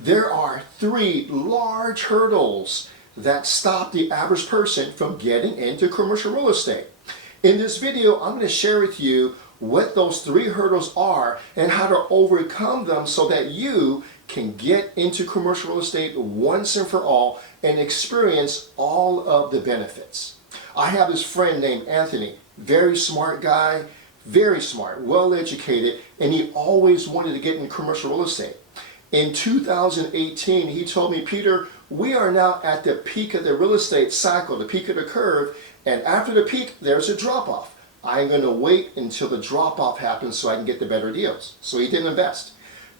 There are three large hurdles that stop the average person from getting into commercial real estate. In this video, I'm going to share with you what those three hurdles are and how to overcome them so that you can get into commercial real estate once and for all and experience all of the benefits. I have this friend named Anthony, very smart guy, very smart, well educated, and he always wanted to get into commercial real estate. In 2018, he told me, Peter, we are now at the peak of the real estate cycle, the peak of the curve, and after the peak, there's a drop-off. I'm going to wait until the drop-off happens so I can get the better deals. So he didn't invest.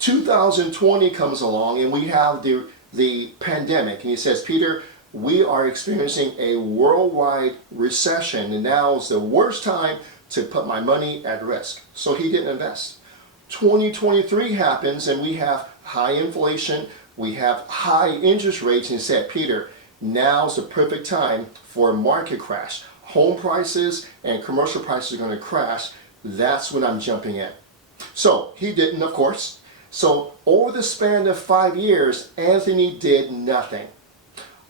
2020 comes along and we have the pandemic, and he says, Peter, we are experiencing a worldwide recession, and now is the worst time to put my money at risk. So he didn't invest. 2023 happens and we have high inflation, we have high interest rates, and he said, Peter, now's the perfect time for a market crash. Home prices and commercial prices are going to crash. That's when I'm jumping in. So he didn't, of course. So over the span of 5 years, Anthony did nothing.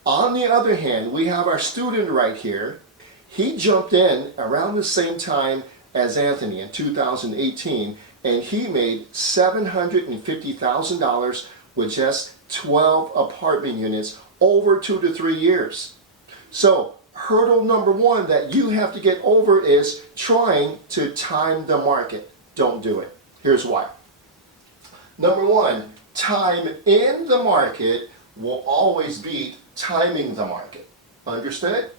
On the other hand, we have our student right here. He jumped in around the same time as Anthony in 2018, and he made $750,000 with just 12 apartment units over 2 to 3 years. So hurdle number one that you have to get over is trying to time the market. Don't do it. Here's why. Number one, time in the market will always beat timing the market. Understood?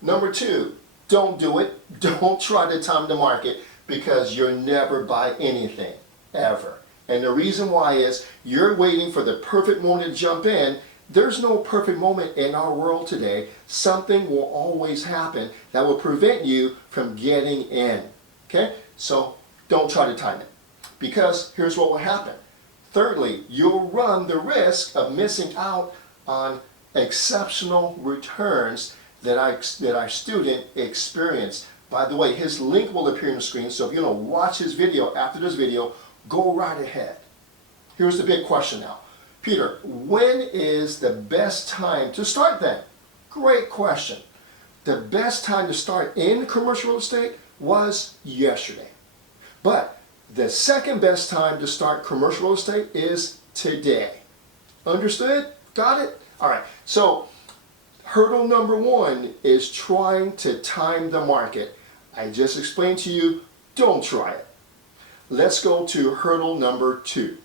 Number two, don't do it. Don't try to time the market because you'll never buy anything, ever. And the reason why is you're waiting for the perfect moment to jump in. There's no perfect moment in our world today. Something will always happen that will prevent you from getting in. Okay? So don't try to time it, because here's what will happen. Thirdly, you'll run the risk of missing out on exceptional returns that our student experienced. By the way, his link will appear on the screen, so if you want to watch his video after this video, go right ahead. Here's the big question now. Peter, when is the best time to start then? Great question. The best time to start in commercial real estate was yesterday. But the second best time to start commercial real estate is today. Understood? Got it? All right. So hurdle number one is trying to time the market. I just explained to you, don't try it. Let's go to hurdle number two.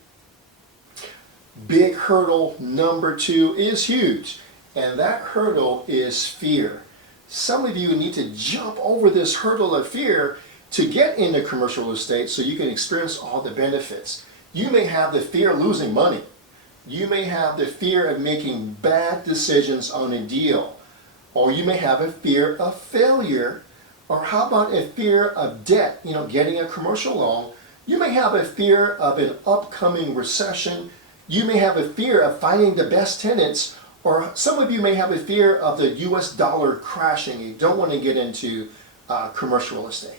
Big hurdle number two is huge, and that hurdle is fear. Some of you need to jump over this hurdle of fear to get into commercial real estate so you can experience all the benefits. You may have the fear of losing money. You may have the fear of making bad decisions on a deal, or you may have a fear of failure, or how about a fear of debt, getting a commercial loan. You may have a fear of an upcoming recession. You may have a fear of finding the best tenants, or some of you may have a fear of the US dollar crashing. You don't want to get into commercial real estate.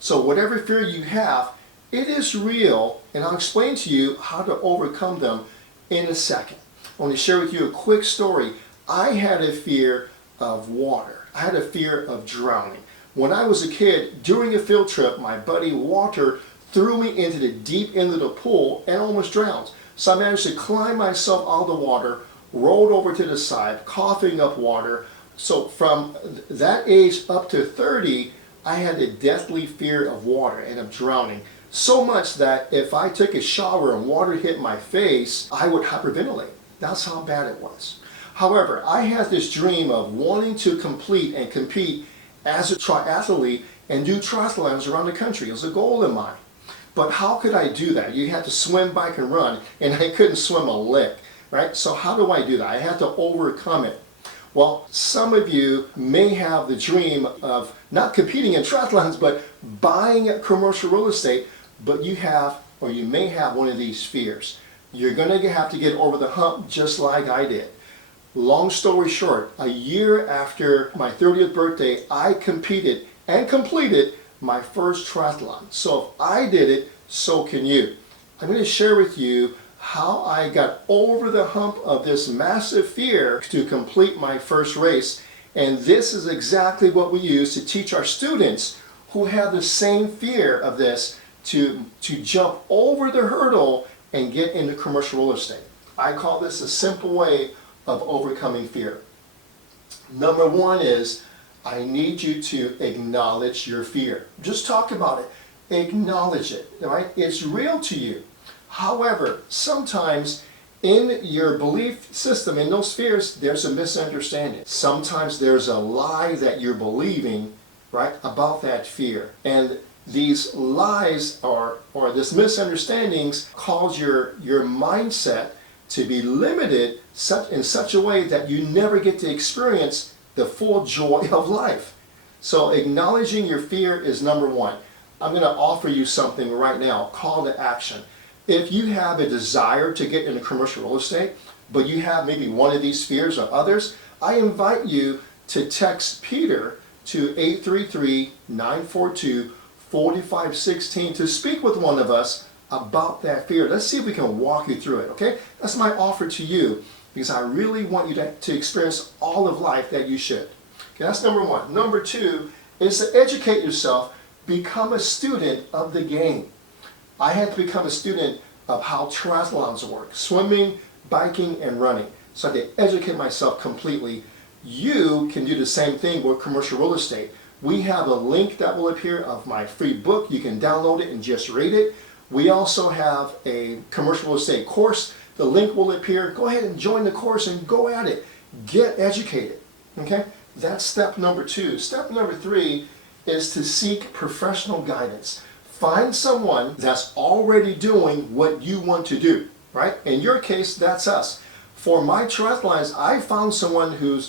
So whatever fear you have, it is real, and I'll explain to you how to overcome them in a second. I want to share with you a quick story. I had a fear of water. I had a fear of drowning. When I was a kid, during a field trip, my buddy Walter threw me into the deep end of the pool and almost drowned. So I managed to climb myself out of the water, rolled over to the side, coughing up water. So from that age up to 30, I had a deathly fear of water and of drowning. So much that if I took a shower and water hit my face, I would hyperventilate. That's how bad it was. However, I had this dream of wanting to complete and compete as a triathlete and do triathlons around the country. It was a goal of mine. But how could I do that? You had to swim, bike, and run, and I couldn't swim a lick, right? So how do I do that? I had to overcome it. Well, some of you may have the dream of not competing in triathlons, but buying commercial real estate, but you have, or you may have one of these fears. You're going to have to get over the hump just like I did. Long story short, a year after my 30th birthday, I competed and completed my first triathlon. So if I did it, so can you. I'm going to share with you how I got over the hump of this massive fear to complete my first race. And this is exactly what we use to teach our students who have the same fear of this to jump over the hurdle and get into commercial real estate. I call this a simple way of overcoming fear. Number one is, I need you to acknowledge your fear. Just talk about it. Acknowledge it, right? It's real to you. However, sometimes in your belief system, in those fears, there's a misunderstanding. Sometimes there's a lie that you're believing, right, about that fear. And these lies or this misunderstandings cause your mindset to be limited in such a way that you never get to experience the full joy of life. So acknowledging your fear is number one. I'm going to offer you something right now, call to action. If you have a desire to get into commercial real estate, but you have maybe one of these fears or others, I invite you to text Peter to 833-942-4516 to speak with one of us about that fear. Let's see if we can walk you through it, okay? That's my offer to you, because I really want you to experience all of life that you should. Okay, that's number one. Number two is to educate yourself, become a student of the game. I had to become a student of how triathlons work, swimming, biking, and running. So I had to educate myself completely. You can do the same thing with commercial real estate. We have a link that will appear of my free book. You can download it and just read it. We also have a commercial real estate course. The link will appear. Go ahead and join the course and go at it. Get educated, okay? That's step number two. Step number three is to seek professional guidance. Find someone that's already doing what you want to do, right? In your case, that's us. For my triathlons, I found someone who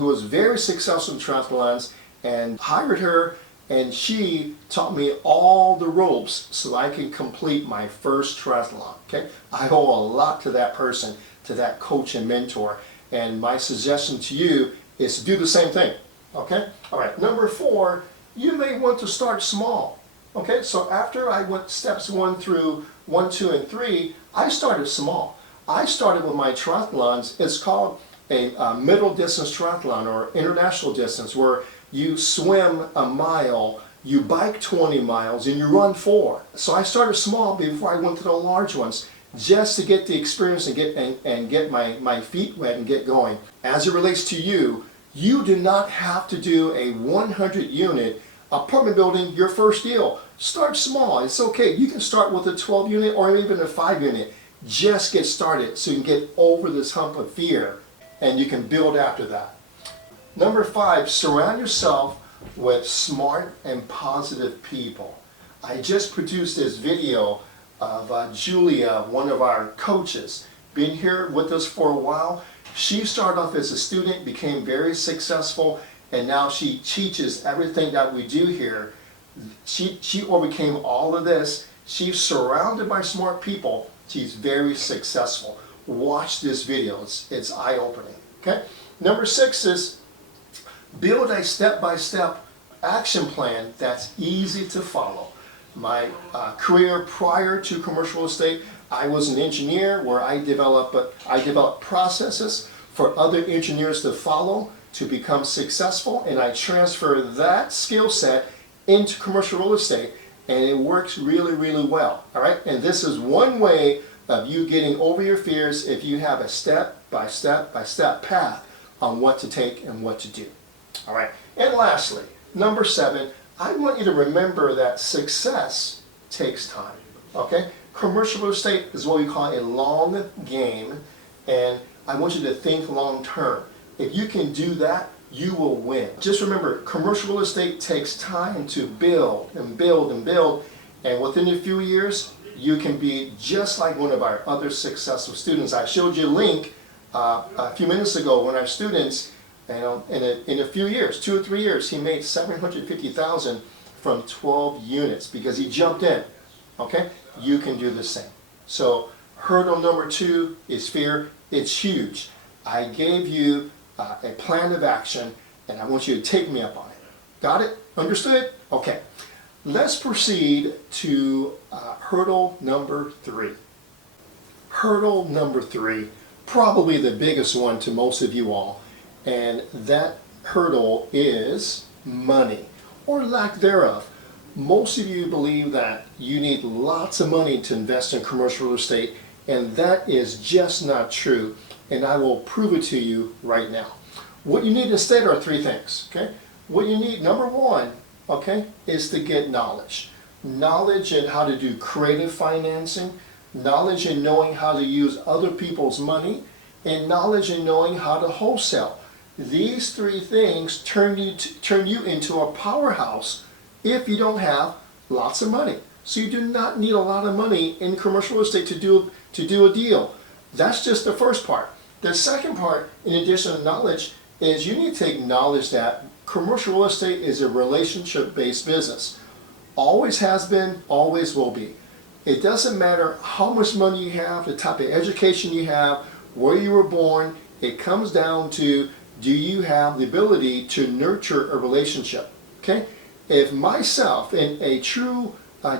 was very successful in triathlons and hired her, and she taught me all the ropes so I can complete my first triathlon, okay? I owe a lot to that person, to that coach and mentor, and my suggestion to you is to do the same thing, okay? All right, number four, you may want to start small. Okay, so after I went steps 1 through 1, 2, and 3, I started small. I started with my triathlons. It's called a middle distance triathlon or international distance, where you swim a mile, you bike 20 miles, and you run 4. So I started small before I went to the large ones, just to get the experience and get my feet wet and get going. As it relates to you, you do not have to do a 100-unit apartment building your first deal. Start small. It's okay. You can start with a 12-unit or even a 5-unit. Just get started so you can get over this hump of fear, and you can build after that. Number 5, surround yourself with smart and positive people. I just produced this video of Julia, one of our coaches, been here with us for a while. She started off as a student, became very successful, and now she teaches everything that we do here. She overcame all of this. She's surrounded by smart people. She's very successful. Watch this video. It's eye-opening. Okay? Number 6 is build a step-by-step action plan that's easy to follow. My career prior to commercial real estate, I was an engineer where I developed processes for other engineers to follow to become successful, and I transfer that skill set into commercial real estate, and it works really, really well. All right, and this is one way of you getting over your fears if you have a step-by-step path on what to take and what to do. All right, and lastly, number 7, I want you to remember that success takes time. Okay, commercial real estate is what we call a long game, and I want you to think long term. If you can do that, you will win. Just remember, commercial real estate takes time to build and build and build, and within a few years, you can be just like one of our other successful students. I showed you a link a few minutes ago. One of our students, in a few years, 2 or 3 years, he made $750,000 from 12 units because he jumped in. Okay, you can do the same. So hurdle number 2 is fear. It's huge. I gave you a plan of action, and I want you to take me up on it. Got it? Understood? Okay. Let's proceed to hurdle number 3. Hurdle number 3, probably the biggest one to most of you all, and that hurdle is money, or lack thereof. Most of you believe that you need lots of money to invest in commercial real estate, and that is just not true, and I will prove it to you right now. What you need instead are 3 things, okay? What you need, number 1, okay, is to get knowledge. Knowledge in how to do creative financing, knowledge in knowing how to use other people's money, and knowledge in knowing how to wholesale. These 3 things turn you into a powerhouse if you don't have lots of money. So you do not need a lot of money in commercial real estate to do a deal. That's just the first part. The second part, in addition to knowledge, is you need to acknowledge that commercial real estate is a relationship-based business. Always has been, always will be. It doesn't matter how much money you have, the type of education you have, where you were born. It comes down to, do you have the ability to nurture a relationship? Okay? If myself and a true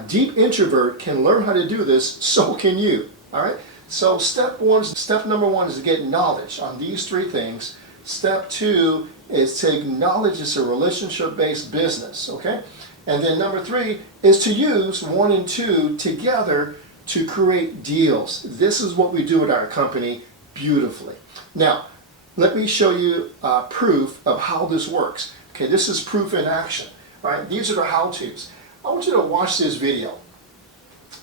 deep introvert can learn how to do this, so can you. All right? So step number 1 is to get knowledge on these 3 things. Step 2 is to acknowledge it's a relationship-based business. Okay? And then number 3 is to use 1 and 2 together to create deals. This is what we do at our company beautifully. Now, let me show you proof of how this works. Okay, this is proof in action. All right, these are the how-tos. I want you to watch this video.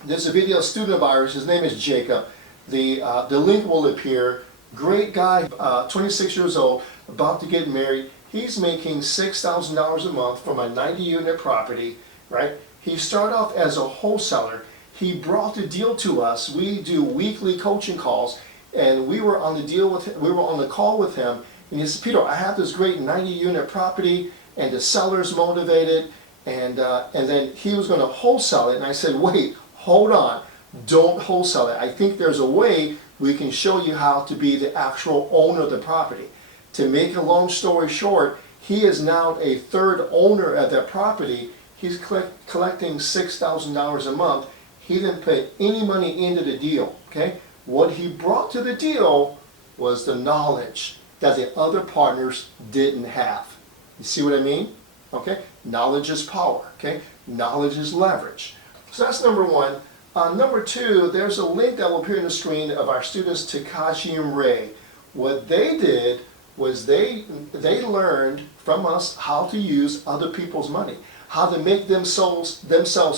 There's a video student of ours, his name is Jacob. The link will appear. Great guy, 26 years old, about to get married. He's making $6,000 a month from a 90-unit property, right? He started off as a wholesaler. He brought the deal to us. We do weekly coaching calls, and we were on the call with him, and he said, Peter, I have this great 90-unit property, and the seller's motivated, and then he was going to wholesale it, and I said, wait, hold on, don't wholesale it. I think there's a way we can show you how to be the actual owner of the property. To make a long story short, he is now a third owner of that property. He's collecting $6,000 a month. He didn't put any money into the deal, okay? What he brought to the deal was the knowledge that the other partners didn't have. You see what I mean? Okay? Knowledge is power, okay? Knowledge is leverage. So that's number 1. Number 2, there's a link that will appear on the screen of our students, Takashi and Ray. What they did was they learned from us how to use other people's money, how to make themselves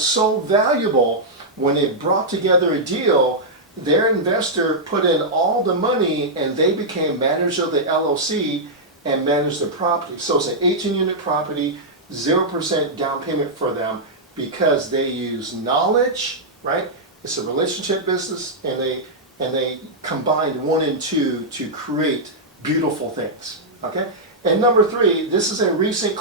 so valuable. When they brought together a deal, their investor put in all the money and they became manager of the LLC and managed the property. So it's an 18-unit property, 0% down payment for them because they use knowledge, right? It's a relationship business, and they combined 1 and 2 to create beautiful things. Okay? And number 3, this is a recent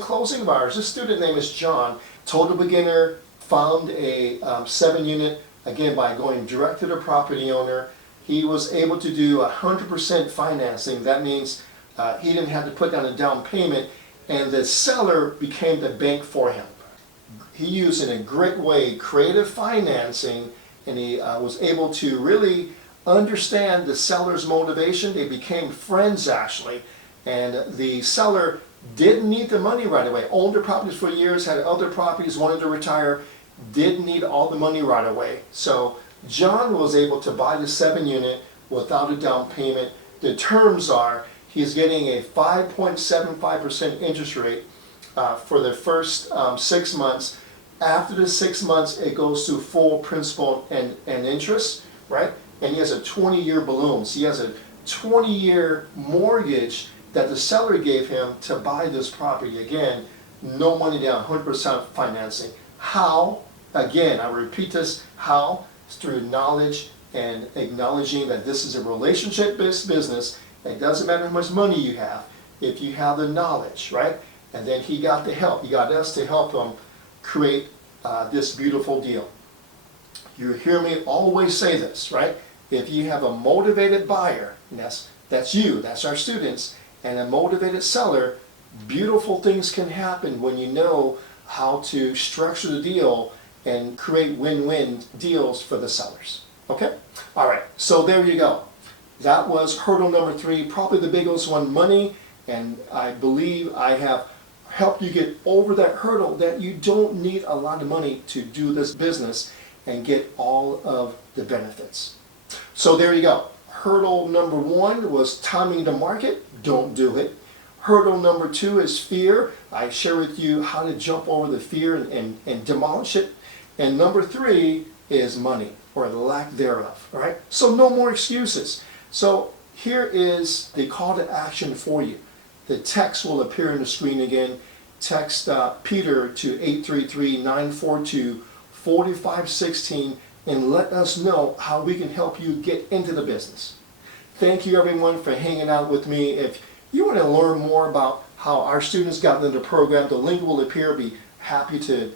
closing of ours. This student name is John, total beginner, found a 7-unit, again, by going direct to the property owner. He was able to do 100% financing. That means he didn't have to put down a down payment, and the seller became the bank for him. He used in a great way creative financing, and he was able to really understand the seller's motivation. They became friends, actually, and the seller didn't need the money right away. Owned the properties for years, had other properties, wanted to retire, didn't need all the money right away. So John was able to buy the 7-unit without a down payment. The terms are he's getting a 5.75% interest rate for the first 6 months. After the 6 months, it goes to full principal and interest, right? And he has a 20-year balloon. So he has a 20-year mortgage that the seller gave him to buy this property. Again, no money down, 100% financing. How? Again, I repeat this, how? It's through knowledge and acknowledging that this is a relationship-based business. It doesn't matter how much money you have, if you have the knowledge, right? And then he got the help. He got us to help him create this beautiful deal. You hear me always say this, right? If you have a motivated buyer, and that's you, that's our students, and a motivated seller, beautiful things can happen when you know how to structure the deal and create win-win deals for the sellers. Okay? All right, so there you go. That was hurdle number 3, probably the biggest one, money. And I believe I have helped you get over that hurdle that you don't need a lot of money to do this business and get all of the benefits. So there you go. Hurdle number 1 was timing the market. Don't do it. Hurdle number 2 is fear. I share with you how to jump over the fear and demolish it. And number 3 is money, or the lack thereof. All right? So no more excuses. So here is the call to action for you. The text will appear on the screen again. Text Peter to 833-942-4516 and let us know how we can help you get into the business. Thank you everyone for hanging out with me. If you want to learn more about how our students got into the program, the link will appear. Be happy to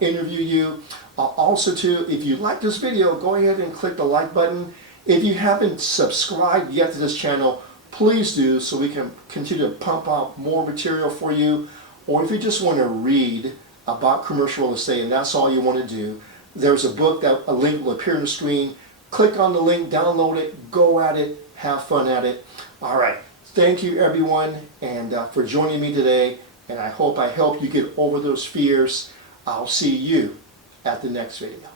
interview you. Also too, if you like this video, go ahead and click the like button. If you haven't subscribed yet to this channel, please do, so we can continue to pump out more material for you. Or if you just want to read about commercial real estate and that's all you want to do, there's a book that a link will appear on the screen. Click on the link, download it, go at it, have fun at it. All right, thank you everyone and for joining me today, and I hope I helped you get over those fears. I'll see you at the next video.